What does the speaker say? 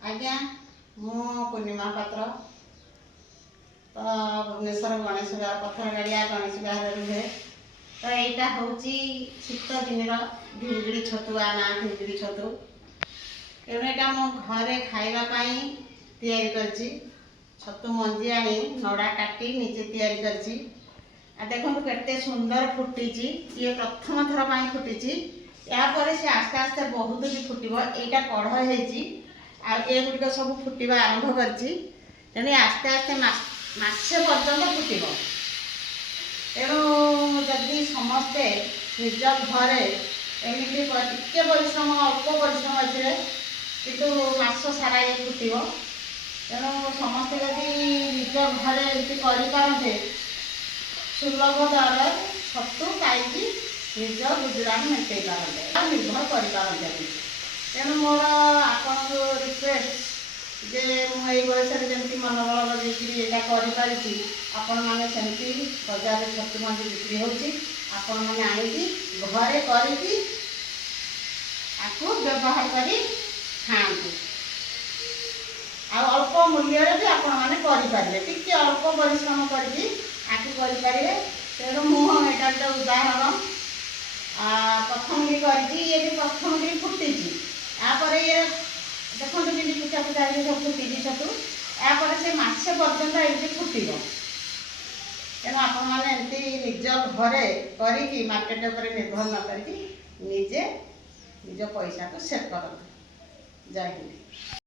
आज्ञा मु पूर्णिमा पात्र तो भुवनेश्वर गणेश पथर गाड़िया गणेश विहार रुहे तो यहाँ हूँ शीत दिन ढिंगड़ी छतुआ ना ढिंगड़ी छतु तेणु यहाँ मो घरे खावाई तैयारी छतु मंजी आनी नड़ा काटी निजे तैयारी करछि। देखो केते सुंदर फुटी ये प्रथम थर पर फुटी यापर से आस्ते आस्ते बहुत भी फुटब यहाँ कढ़ होगुड़िक सब फुटवा आरंभ कर आस्ते आस्ते मासे पर्यंत फुटब। तेणु जदि समस्ते निज घरे एमती टे परिश्रम अल्प परिश्रम अच्छे किंतु मास सारा ये फुटब। तेणु समस्ते जदि निज घरे एमती करते सुलभ दर छतु खाई निज गुजरान मेटे पारते निर्भर करते। तेणु मोर आपन रिक्वेस्ट जे मुझे बयस जमी मनोबल लगे यहाँ आपण मैंने सेमती बजार छतु मंडी बिक्री होपन मैंने आणिकी घरे करके व्यवहार कर खाँतु अल्प मूल्य भी आपण मैंने करें टी अल्प परिश्रम करें। तेणु मुझे गोटे उदाहरण प्रथम भी प्रथम भी फुटी यापर ये देखो कि पूजा पूजा सब फुटी छतु यापर से मसे पर्यंत ये फुटब। तेणु आपण मैंने एमती निज घरे करी मार्केट उपर निर्भर न करी निजे निज पैसा को सेव कर। जय हिंद।